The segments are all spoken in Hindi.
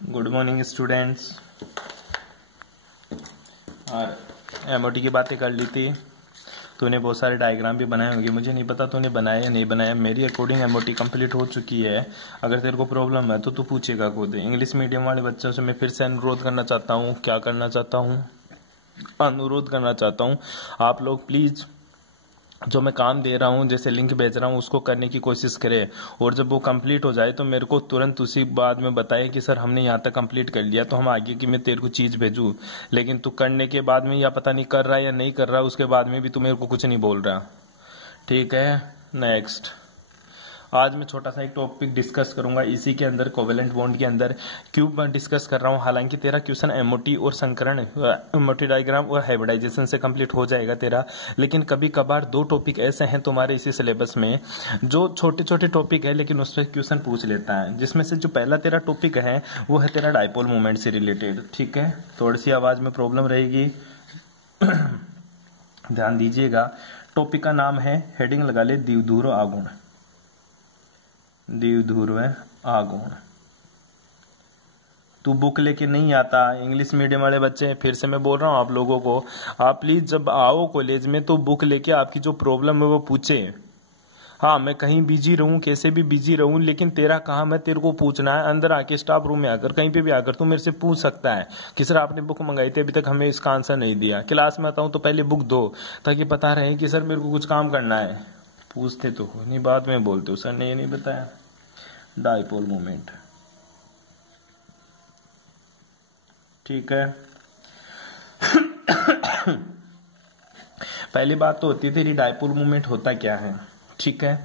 Good morning students. और एमओटी की बातें कर ली थी। तूने बहुत सारे डायग्राम भी बनाए होंगे, मुझे नहीं पता तूने बनाया या नहीं बनाया। मेरी अकॉर्डिंग एमओटी कंप्लीट हो चुकी है। अगर तेरे को प्रॉब्लम है तो तू पूछेगा खुद। इंग्लिश मीडियम वाले बच्चों से मैं फिर से अनुरोध करना चाहता हूँ, क्या करना चाहता हूँ, अनुरोध करना चाहता हूँ, आप लोग प्लीज जो मैं काम दे रहा हूँ, जैसे लिंक भेज रहा हूँ, उसको करने की कोशिश करें। और जब वो कंप्लीट हो जाए तो मेरे को तुरंत उसी बाद में बताए कि सर हमने यहाँ तक कंप्लीट कर लिया, तो हम आगे की मैं तेरे को चीज भेजूँ। लेकिन तू करने के बाद में या पता नहीं कर रहा है या नहीं कर रहा, उसके बाद में भी तू मेरे को कुछ नहीं बोल रहा। ठीक है, नेक्स्ट। आज मैं छोटा सा एक टॉपिक डिस्कस करूंगा इसी के अंदर, कोवेलेंट बॉन्ड के अंदर। क्यों मैं डिस्कस कर रहा हूं? हालांकि तेरा क्वेश्चन एमओटी और संकरण, एमओटी डायग्राम और हाइब्रिडाइजेशन से कंप्लीट हो जाएगा तेरा। लेकिन कभी कभार दो टॉपिक ऐसे हैं तुम्हारे इसी सिलेबस में जो छोटे छोटे टॉपिक है, लेकिन उस पर क्वेश्चन पूछ लेता है। जिसमें से जो पहला तेरा टॉपिक है वो है तेरा डायपोल मूवमेंट से रिलेटेड। ठीक है, थोड़ी सी आवाज में प्रॉब्लम रहेगी, ध्यान दीजिएगा। टॉपिक का नाम है, हेडिंग लगा ले, द्विध्रुव आघूर्ण। द्विध्रुव आघूर्ण। तू बुक लेके नहीं आता, इंग्लिश मीडियम वाले बच्चे, फिर से मैं बोल रहा हूं आप लोगों को, आप प्लीज जब आओ कॉलेज में तो बुक लेके आपकी जो प्रॉब्लम है वो पूछे। हाँ, मैं कहीं बिजी रहूं, कैसे भी बिजी रहूं, लेकिन तेरा काम है, तेरे को पूछना है। अंदर आके स्टाफ रूम में आकर, कहीं पे भी आकर तू मेरे से पूछ सकता है कि सर आपने बुक मंगाई थी, अभी तक हमें इसका आंसर नहीं दिया। क्लास में आता हूं तो पहले बुक दो, ताकि पता रहे कि सर मेरे को कुछ काम करना है। पूछते तो हो नहीं, बाद में बोलते हो सर ने ये नहीं बताया। डायपोल मोमेंट, ठीक है। पहली बात तो होती है तेरी डायपोल मूवमेंट होता क्या है। ठीक है,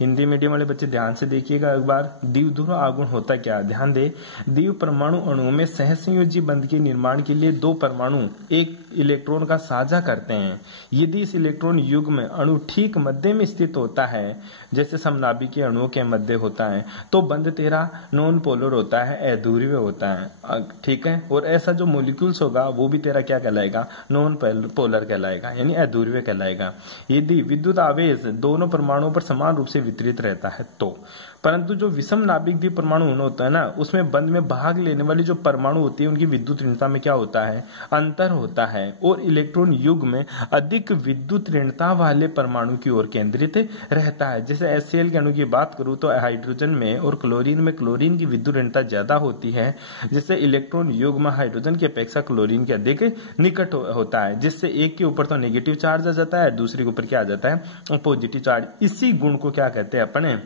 हिंदी मीडियम वाले बच्चे ध्यान से देखिएगा एक बार। द्विध्रुव आघूर्ण होता क्या, ध्यान दे। द्वि परमाणु अणुओं में सहसंयोजी बंध के निर्माण के लिए दो परमाणु एक इलेक्ट्रॉन का साझा करते हैं। यदि इस इलेक्ट्रॉन युग्म में अणु ठीक मध्य में स्थित होता है, जैसे समनाभिकीय अणुओं के मध्य होता है, तो बंध तेरा नॉन पोलर होता है, अध्रुवीय होता है। ठीक है, और ऐसा जो मोलिक्यूल्स होगा वो भी तेरा क्या कहलाएगा, नॉन पोलर कहलाएगा, यानी अध्रुवीय कहलाएगा। यदि विद्युत आवेश दोनों परमाणुओं पर समान रूप से वितरित रहता है तो। परंतु जो विषम नाभिक द्विपरमाणु होता है ना, उसमें बंध में भाग लेने वाली जो परमाणु होती है उनकी विद्युत ऋणता में क्या होता है, अंतर होता है, और इलेक्ट्रॉन युग्म में अधिक विद्युत ऋणता वाले परमाणु की ओर केंद्रित रहता है। जैसे HCl के अणु की बात करूं तो हाइड्रोजन में और क्लोरीन में क्लोरीन की विद्युत ऋणता ज्यादा होती है, जिससे इलेक्ट्रॉन युग्म हाइड्रोजन की अपेक्षा क्लोरीन के अधिक निकट होता है, जिससे एक के ऊपर तो नेगेटिव चार्ज आ जाता है, दूसरे के ऊपर क्या आ जाता है, पॉजिटिव चार्ज। इसी गुण को क्या कहते हैं अपने,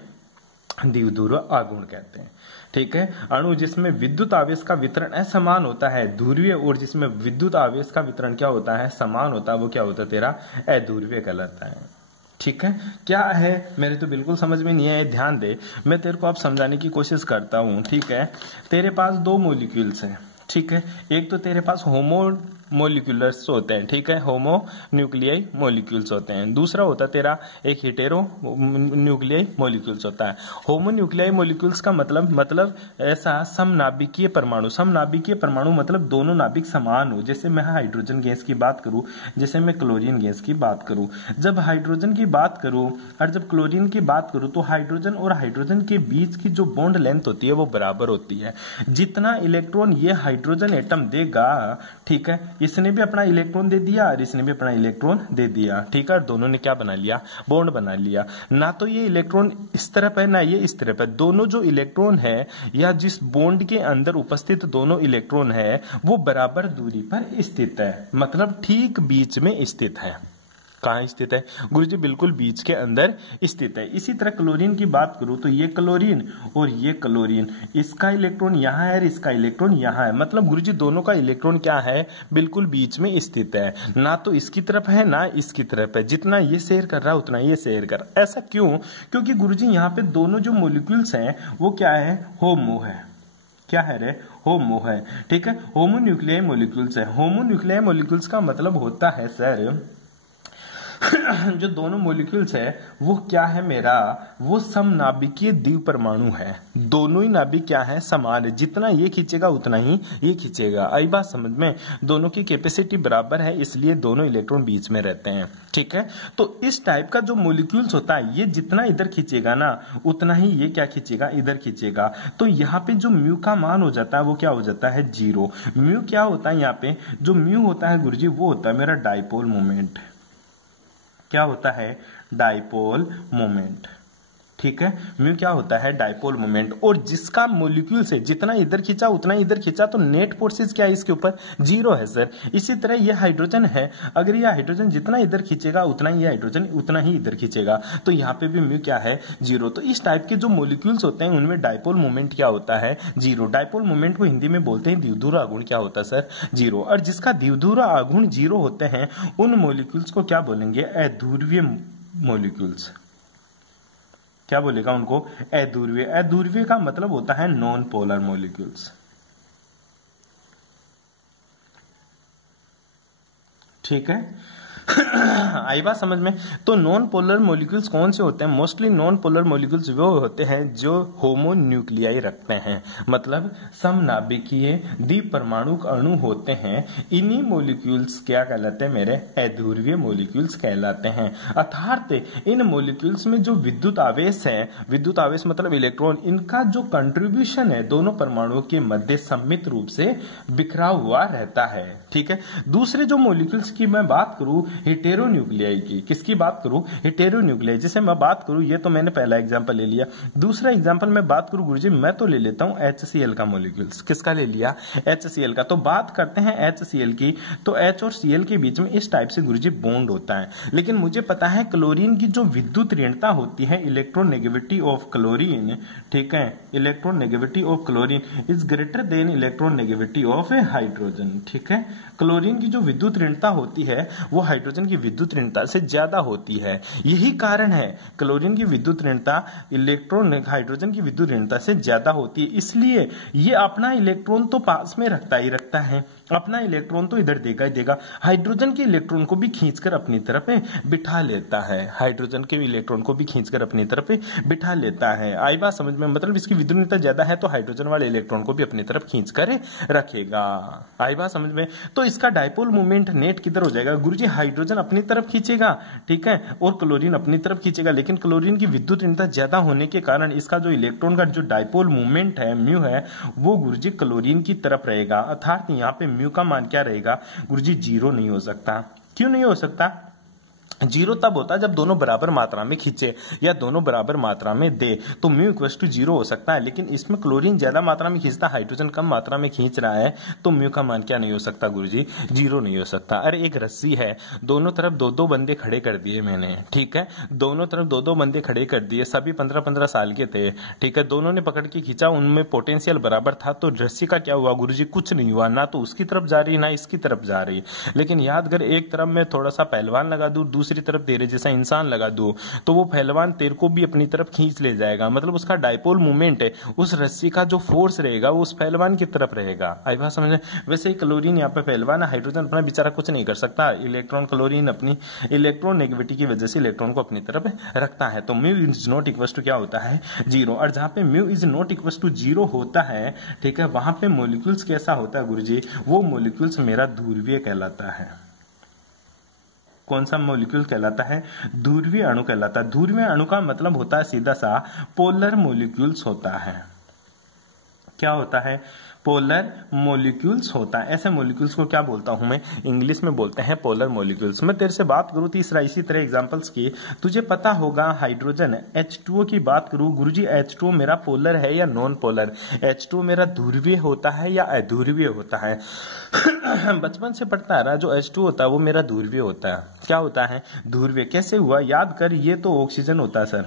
द्विध्रुव आघूर्ण कहते हैं। ठीक है, अणु जिसमें विद्युत आवेश का वितरण असमान होता है ध्रुवीय, और जिसमें विद्युत आवेश का वितरण क्या होता है, समान होता है, वो क्या होता है तेरा अध्रुवीय कहलाता है। ठीक है, क्या है मेरे तो बिल्कुल समझ में नहीं है, ध्यान दे, मैं तेरे को अब समझाने की कोशिश करता हूं। ठीक है, तेरे पास दो मॉलिक्यूल्स हैं। ठीक है, एक तो तेरे पास होमो मोलिक्यूलर्स होते हैं, ठीक है, होमो न्यूक्लियाई मॉलिक्यूल्स होते हैं। दूसरा होता है तेरा एक हेटेरो न्यूक्लियाई मॉलिक्यूल्स होता है। होमो न्यूक्लियाई मॉलिक्यूल्स का मतलब ऐसा समनाभिकीय परमाणु। समनाभिकीय परमाणु मतलब दोनों नाभिक समान हो। जैसे मैं हाइड्रोजन गैस की बात करूं, जैसे मैं क्लोरीन गैस की बात करूं। जब हाइड्रोजन की बात करूं और जब क्लोरीन की बात करूं तो हाइड्रोजन और हाइड्रोजन के बीच की जो बॉन्ड लेंथ होती है वो बराबर होती है। जितना इलेक्ट्रॉन ये हाइड्रोजन एटम देगा, ठीक है, इसने भी अपना इलेक्ट्रॉन दे दिया और इसने भी अपना इलेक्ट्रॉन दे दिया। ठीक है, दोनों ने क्या बना लिया, बॉन्ड बना लिया। ना तो ये इलेक्ट्रॉन इस तरफ है ना ये इस तरफ है, दोनों जो इलेक्ट्रॉन है या जिस बॉन्ड के अंदर उपस्थित दोनों इलेक्ट्रॉन है वो बराबर दूरी पर स्थित है, मतलब ठीक बीच में स्थित है। कहाँ स्थित है गुरुजी, बिल्कुल बीच के अंदर स्थित है। इसी तरह क्लोरीन की बात करूं तो ये क्लोरीन और ये क्लोरीन, इसका इलेक्ट्रॉन यहाँ है और इसका इलेक्ट्रॉन यहाँ है, मतलब गुरुजी दोनों का इलेक्ट्रॉन क्या है, बिल्कुल बीच में स्थित है। ना तो इसकी तरफ है ना इसकी तरफ है, जितना ये शेयर कर रहा है उतना ये शेयर कर। ऐसा क्यों, क्योंकि गुरुजी यहाँ पे दोनों जो मोलिक्यूल्स हैं वो क्या है, होमो है। क्या है रे, होमो है। ठीक है, होमो न्यूक्लियाई मॉलिक्यूल्स है। होमो न्यूक्लियाई मॉलिक्यूल्स का मतलब होता है सर जो दोनों मॉलिक्यूल्स है वो क्या है मेरा, वो समनाभिकीय द्विपरमाणु है। दोनों ही नाभिक क्या है, समान है, जितना ये खींचेगा उतना ही ये खींचेगा। आई बात समझ में, दोनों की कैपेसिटी बराबर है, इसलिए दोनों इलेक्ट्रॉन बीच में रहते हैं। ठीक है, तो इस टाइप का जो मॉलिक्यूल्स होता है ये जितना इधर खींचेगा ना उतना ही ये क्या खींचेगा, इधर खींचेगा। तो यहाँ पे जो म्यू का मान हो जाता है वो क्या हो जाता है, 0। म्यू क्या होता है, यहाँ पे जो म्यू होता है गुरुजी वो होता है मेरा डाइपोल मोमेंट। क्या होता है, डाइपोल मोमेंट। ठीक है, म्यू क्या होता है, डाइपोल मोमेंट। और जिसका मॉलिक्यूल से जितना इधर खींचा उतना इधर खींचा, तो नेट फोर्सेस क्या है इसके ऊपर, 0 है सर। इसी तरह ये हाइड्रोजन है, अगर ये हाइड्रोजन जितना इधर खींचेगा उतना ही हाइड्रोजन उतना ही इधर खींचेगा, तो यहाँ पे भी म्यू क्या है, 0। तो इस टाइप के जो मॉलिक्यूल्स होते हैं उनमें डाइपोल मोमेंट क्या होता है, 0। डाइपोल मोमेंट को हिंदी में बोलते हैं द्विध्रुव आघूर्ण क्या होता है सर, 0। और जिसका द्विध्रुव आघूर्ण 0 होते हैं उन मॉलिक्यूल्स को क्या बोलेंगे, अध्रुवीय मॉलिक्यूल्स। क्या बोलेगा उनको, अध्रुवीय। अध्रुवीय का मतलब होता है नॉन पोलर मॉलिक्यूल्स। ठीक है, आई बात समझ में। तो नॉन पोलर मॉलिक्यूल्स कौन से होते हैं, मोस्टली नॉन पोलर मॉलिक्यूल्स वो होते हैं जो होमोन्यूक्लियाई रखते हैं, मतलब समनाभिकीय द्विपरमाणु अणु होते हैं। इन्हीं मॉलिक्यूल्स क्या कहलाते हैं, मेरे अध्रुवीय मॉलिक्यूल्स कहलाते हैं। अर्थात इन मॉलिक्यूल्स में जो विद्युत आवेश है, विद्युत आवेश मतलब इलेक्ट्रॉन, इनका जो कंट्रीब्यूशन है दोनों परमाणुओं के मध्य सम्मित रूप से बिखरा हुआ रहता है। ठीक है, दूसरे जो मॉलिक्यूल्स की मैं बात करूं हेटेरोन्यूक्लियाई की, किसकी बात करूं, हेटेरोन्यूक्लियाई, जिसे मैं बात करूं, ये तो मैंने पहला एग्जांपल ले लिया। दूसरा एग्जांपल मैं बात करूं गुरुजी, मैं तो ले लेता हूं HCl का मॉलिक्यूल्स। किसका ले लिया, HCl का। तो बात करते हैं HCl की, तो H और Cl के बीच में इस टाइप से गुरुजी बॉन्ड होता है। लेकिन मुझे पता है क्लोरीन की जो विद्युत ऋणता होती है, इलेक्ट्रोनेगेटिविटी ऑफ क्लोरीन, ठीक है, electronegativity of chlorine is greater than electronegativity of hydrogen. ठीक है, क्लोरीन की जो विद्युत ऋणता होती है वो हाइड्रोजन की विद्युत ऋणता से ज्यादा होती है। यही कारण है क्लोरीन की विद्युत ऋणता हाइड्रोजन की विद्युत ऋणता से ज्यादा होती है, इसलिए ये अपना इलेक्ट्रॉन तो पास में रखता ही रखता है, अपना इलेक्ट्रॉन तो इधर देगा ही देगा, हाइड्रोजन के इलेक्ट्रॉन को भी खींचकर अपनी तरफ बिठा लेता है, हाइड्रोजन के इलेक्ट्रॉन को भी खींचकर अपनी तरफ बिठा लेता है। आई बात समझ में, मतलब इसकी विद्युत ऋणता ज्यादा है तो हाइड्रोजन वाले इलेक्ट्रॉन को भी अपनी तरफ खींचकर रखेगा। आई बात समझ में। तो इसका डाइपोल मोमेंट नेट किधर हो जाएगा गुरुजी, हाइड्रोजन अपनी तरफ खींचेगा, ठीक है, और क्लोरीन अपनी तरफ खींचेगा। लेकिन क्लोरीन की विद्युत ऋणता ज्यादा होने के कारण इसका जो इलेक्ट्रॉन का जो डाइपोल मोमेंट है म्यू है, वो गुरुजी क्लोरीन की तरफ रहेगा। अर्थात यहाँ पे म्यू का मान क्या रहेगा गुरुजी, 0 नहीं हो सकता। क्यों नहीं हो सकता, 0 तब होता है जब दोनों बराबर मात्रा में खींचे या दोनों बराबर मात्रा में दे, तो म्यू इक्वल टू 0 हो सकता है। लेकिन इसमें क्लोरीन ज्यादा मात्रा में खींचता, हाइड्रोजन कम मात्रा में खींच रहा है, तो म्यू का मान क्या नहीं हो सकता गुरुजी, 0 नहीं हो सकता। अरे एक रस्सी है, दोनों तरफ 2-2 बंदे खड़े कर दिए मैंने, ठीक है, दोनों तरफ 2-2 बंदे खड़े कर दिए, सभी 15-15 साल के थे, ठीक है, दोनों ने पकड़ के खींचा, उनमें पोटेंशियल बराबर था, तो रस्सी का क्या हुआ गुरुजी, कुछ नहीं हुआ, ना तो उसकी तरफ जा रही ना इसकी तरफ जा रही। लेकिन याद कर, एक तरफ में थोड़ा सा पहलवान लगा दूं, दूसरी तरफ तेरे जैसा इंसान लगा दो, तो वो पहलवान तेरे को भी अपनी तरफ खींच ले जाएगा, मतलब उसका डाइपोल मूवमेंट है, उस रस्सी का जो फोर्स रहेगा वो उस पहलवान की तरफ रहेगा। आई बात समझ। वैसे ही क्लोरीन यहाँ पे पहलवान है, हाइड्रोजन अपना बेचारा कुछ नहीं कर सकता, इलेक्ट्रॉन क्लोरीन अपनी इलेक्ट्रॉन नेगेटिविटी की वजह से इलेक्ट्रॉन को अपनी तरफ रखता है, तो mu is not equal to क्या होता है, 0। और जहां पे mu is not equal to 0 होता है, ठीक है, वहां पे मॉलिक्यूल्स कैसा होता है गुरुजी, वो मॉलिक्यूल्स मेरा ध्रुवीय कहलाता है। कौन सा मॉलिक्यूल कहलाता है, ध्रुवीय अणु कहलाता है। ध्रुवीय अणु का मतलब होता है सीधा सा पोलर मॉलिक्यूल्स होता है। क्या होता है, पोलर मॉलिक्यूल्स होता है। ऐसे मॉलिक्यूल्स को क्या बोलता हूं मैं, इंग्लिश में बोलते हैं पोलर मॉलिक्यूल्स। मैं तेरे से बात करूं तीसरा इसी तरह एग्जांपल्स की, तुझे पता होगा हाइड्रोजन H2O की बात करूं गुरुजी, H2O मेरा पोलर है या नॉन पोलर, H2O मेरा ध्रुवीय होता है या अध्रुवीय होता है। बचपन से पढ़ता आ रहा, जो H2 होता है वो मेरा ध्रुवीय होता है। क्या होता है, ध्रुवीय। कैसे हुआ, याद कर, ये तो ऑक्सीजन होता है सर,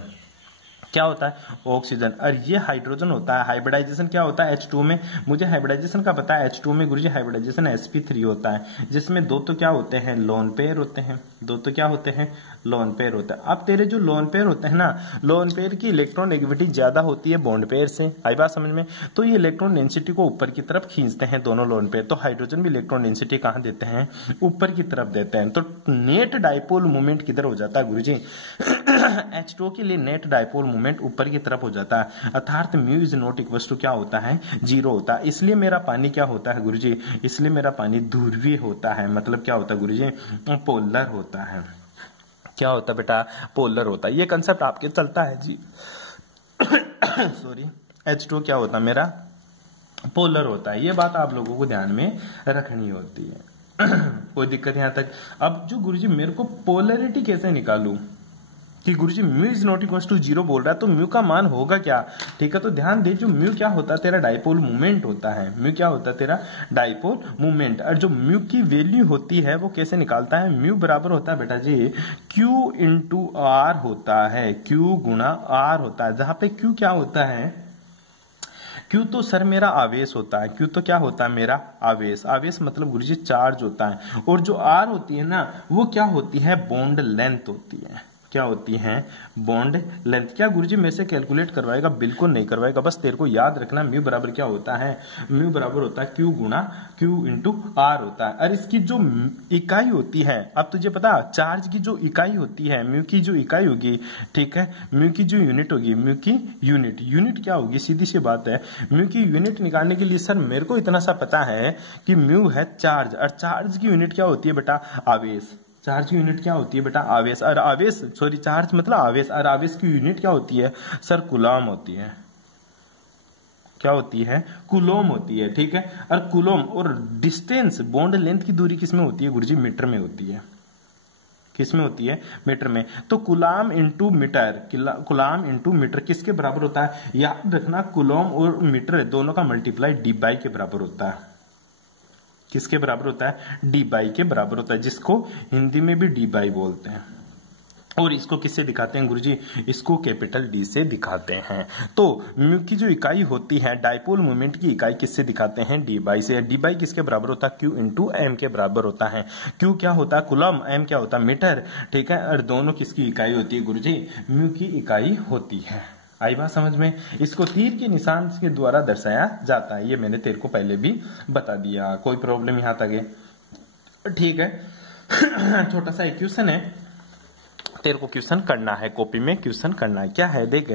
क्या होता है, ऑक्सीजन, और ये हाइड्रोजन होता है। हाइब्रिडाइजेशन क्या होता है H2 में, मुझे हाइब्रिडाइजेशन का पता है, H2 में गुरुजी हाइब्रिडाइजेशन sp3 होता है, जिसमें 2 तो क्या होते हैं, लोन पेयर होते हैं, 2 तो क्या होते हैं, लोन पेयर होता है। अब तेरे जो लोन पेयर होते हैं ना, लोन पेयर की इलेक्ट्रॉन नेगेटिविटी ज्यादा होती है बॉन्ड पेयर से, आई बात समझ में। तो ये इलेक्ट्रॉन डेंसिटी को ऊपर की तरफ खींचते हैं दोनों लोन पेयर। तो हाइड्रोजन भी इलेक्ट्रॉन डेंसिटी कहाँ देते हैं, ऊपर की तरफ देते हैं। तो नेट डाइपोल मूवमेंट किधर हो जाता है गुरुजी H2O के लिए नेट डाइपोल मूवमेंट ऊपर की तरफ हो जाता है, अर्थात mu is not equal to क्या होता है, 0 होता है। इसलिए मेरा पानी क्या होता है गुरुजी, इसलिए मेरा पानी ध्रुवीय होता है। मतलब क्या होता है गुरुजी, पोलर होता है। क्या होता है बेटा, पोलर होता है। ये कंसेप्ट आपके चलता है जी सॉरी, H2O क्या होता है मेरा, पोलर होता है। ये बात आप लोगों को ध्यान में रखनी होती है कोई दिक्कत यहां तक। अब जो गुरुजी मेरे को पोलरिटी कैसे निकालूं, कि गुरुजी mu is not equal to 0 बोल रहा है, तो म्यू का मान होगा क्या, ठीक है। तो ध्यान दे, जो म्यू क्या होता है तेरा, डाइपोल मूवमेंट होता है। म्यू क्या होता है तेरा, डाइपोल मूवमेंट। और जो म्यू की वैल्यू होती है वो कैसे निकालता है, म्यू बराबर होता है बेटा जी Q इंटू आर होता है, Q गुणा आर होता है। जहां पे Q क्या होता है, Q तो सर मेरा आवेश होता है। Q तो क्या होता है मेरा आवेश, आवेश मतलब गुरुजी चार्ज होता है। और जो R होती है ना, वो क्या होती है, बॉन्ड लेंथ होती है। क्या होती है, बॉन्ड लेंथ। क्या गुरुजी मेरे से कैलकुलेट करवाएगा, बिल्कुल नहीं करवाएगा। बस तेरे को याद रखना म्यू बराबर क्या होता है, म्यू बराबर होता है Q गुणा Q इंटू आर होता है। और इसकी जो इकाई होती है, अब तुझे पता चार्ज की जो इकाई होती है, म्यू की जो इकाई होगी, ठीक है, म्यू की जो यूनिट होगी, म्यू की यूनिट क्या होगी, सीधी सी बात है। म्यू की यूनिट निकालने के लिए सर मेरे को इतना सा पता है कि म्यू है चार्ज, और चार्ज की यूनिट क्या होती है बेटा, आवेश। चार्ज की यूनिट क्या होती है बेटा, आवेश। और आवेश सॉरी चार्ज मतलब आवेश, और आवेश की यूनिट क्या होती है सर, कूलम होती है। क्या होती है, कूलम होती है, ठीक है। और कूलम और डिस्टेंस, बॉन्ड लेंथ की दूरी किसमें होती है गुरुजी, मीटर में होती है। किसमें होती है, मीटर में। तो coulomb into metre, coulomb into metre किसके बराबर होता है, याद रखना कूलम और मीटर दोनों का मल्टीप्लाई डी बाई के बराबर होता है। किसके बराबर होता है, डी बाई के बराबर होता है, जिसको हिंदी में भी डी बाई बोलते हैं। और इसको किससे दिखाते हैं गुरुजी, इसको कैपिटल डी से दिखाते हैं। तो म्यू की जो इकाई होती है, डाइपोल मोमेंट की इकाई किससे दिखाते हैं, डी बाई से। डी बाई किसके बराबर होता है, क्यू इंटू एम के बराबर होता है। क्यू क्या होता है, कूलम, एम क्या होता है, मीटर, ठीक है। और दोनों किसकी इकाई होती है गुरुजी, म्यू की इकाई होती है। आई बात समझ में। इसको तीर के निशान के द्वारा दर्शाया जाता है, ये मैंने तेरे को पहले भी बता दिया। कोई प्रॉब्लम यहां तक है, ठीक है। छोटा सा एक क्वेश्चन है, तेरे को क्वेश्चन करना है, कॉपी में क्वेश्चन करना है। क्या है देख,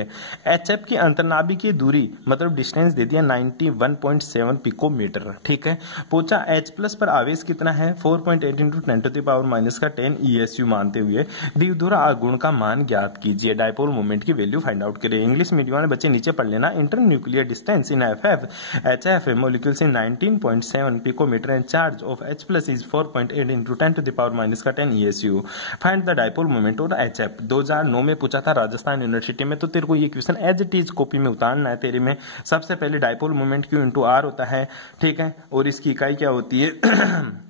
HF की अंतर्नाभिकीय दूरी मतलब डिस्टेंस दे दिया 91.7 पिकोमीटर, ठीक है। पूछा H प्लस पर आवेश कितना है, 4.8 इंटू 10⁻⁻10 ESU मानते हुए द्विध्रुव आघूर्ण का मान ज्ञात कीजिए। डाइपोल मोमेंट की वैल्यू फाइंड आउट करें। इंग्लिश मीडियम वाले बच्चे नीचे पढ़ लेना। Internuclear distance in HF molecules in 19.7 picometre and charge of H plus is 4.8 into 10⁻⁻10 ESU। Find the dipole moment और HF। 2009 में पूछा था राजस्थान यूनिवर्सिटी में। तो तेरे को ये question as it is copy में उतारना है तेरे में। सबसे पहले dipole moment Q into R होता है, ठीक है। और इसकी इकाई क्या होती है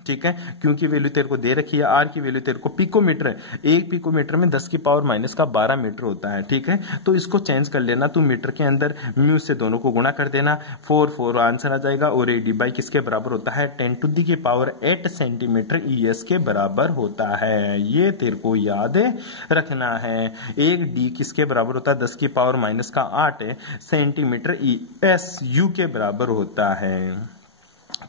ठीक है, Q की वैल्यू तेरे को दे रखी है, R की वैल्यू तेरे को पिकोमीटर, एक पिकोमीटर में 10⁻⁻12 मीटर होता है, ठीक है। तो इसको चेंज कर लेना तू मीटर के अंदर, म्यू से दोनों को गुणा कर देना, 4 आंसर आ जाएगा। और डी बाई किसके बराबर होता है, 10⁸ सेंटीमीटर ES के बराबर होता है। ये तेरे को याद रखना है। एक डी किसके बराबर होता है, 10⁻⁻8 सेंटीमीटर ESU के बराबर होता है।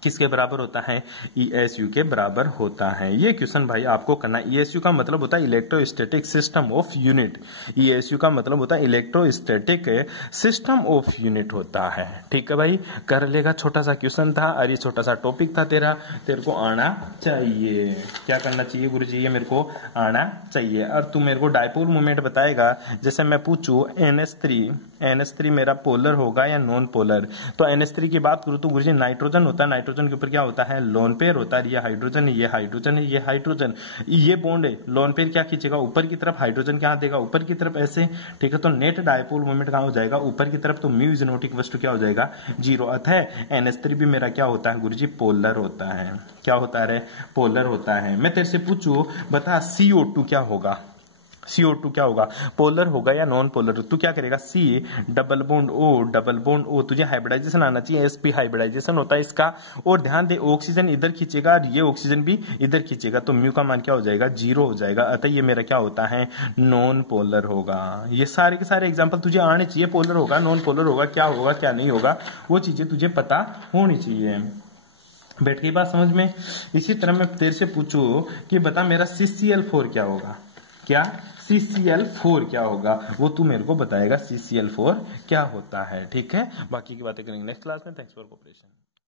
किसके बराबर होता है, ESU के बराबर होता है। ये क्वेश्चन भाई आपको करना। ESU का मतलब होता है electrostatic system of unit. ESU का मतलब होता है इलेक्ट्रोस्टैटिक सिस्टम ऑफ यूनिट होता है, ठीक है भाई। कर लेगा, छोटा सा क्वेश्चन था और ये छोटा सा टॉपिक था तेरा, तेरे को आना चाहिए। क्या करना चाहिए गुरुजी, ये मेरे को आना चाहिए। और तू मेरे को डाइपोल मोमेंट बताएगा। जैसे मैं पूछूं NH3 मेरा पोलर होगा या नॉन पोलर, तो NH3 की बात करूं तो गुरुजी नाइट्रोजन होता है, नाइट्रोजन के ऊपर क्या होता है, लोन पेयर होता है। ये हाइड्रोजन है, ये हाइड्रोजन है, ये हाइड्रोजन, ये बॉन्ड है। लोन पेयर क्या खींचेगा ऊपर की तरफ, हाइड्रोजन क्या देगा ऊपर की तरफ, ऐसे, ठीक है। तो नेट डाइपोल मोमेंट कहां हो जाएगा, ऊपर की तरफ। तो mu is not equal to क्या हो जाएगा, 0। अतः NH3 भी मेरा क्या होता है गुरुजी, पोलर होता है। क्या होता है, पोलर होता है। मैं तेरे से पूछूं बता CO2 क्या होगा, CO2 क्या होगा, पोलर होगा या नॉन पोलर? तू क्या करेगा, C डबल बॉन्ड O तुझे हाइब्रिडाइजेशन आना चाहिए, sp हाइब्रिडाइजेशन होता है इसका। और ध्यान दे ऑक्सीजन इधर खींचेगा और ये ऑक्सीजन भी इधर खींचेगा, तो म्यू का मान क्या हो जाएगा, 0 हो जाएगा। अतः ये मेरा क्या होता है, नॉन पोलर होगा। ये सारे के सारे एग्जाम्पल तुझे आने चाहिए, पोलर होगा, नॉन पोलर होगा, क्या नहीं होगा, वो चीजें तुझे पता होनी चाहिए। बैठ गई बात समझ में? इसी तरह मैं तेरे से पूछूं कि बता मेरा CCl4 क्या होगा, क्या CCl4 क्या होगा, वो तू मेरे को बताएगा CCl4 क्या होता है। ठीक है, बाकी की बातें करेंगे नेक्स्ट क्लास में। Thanks for cooperation.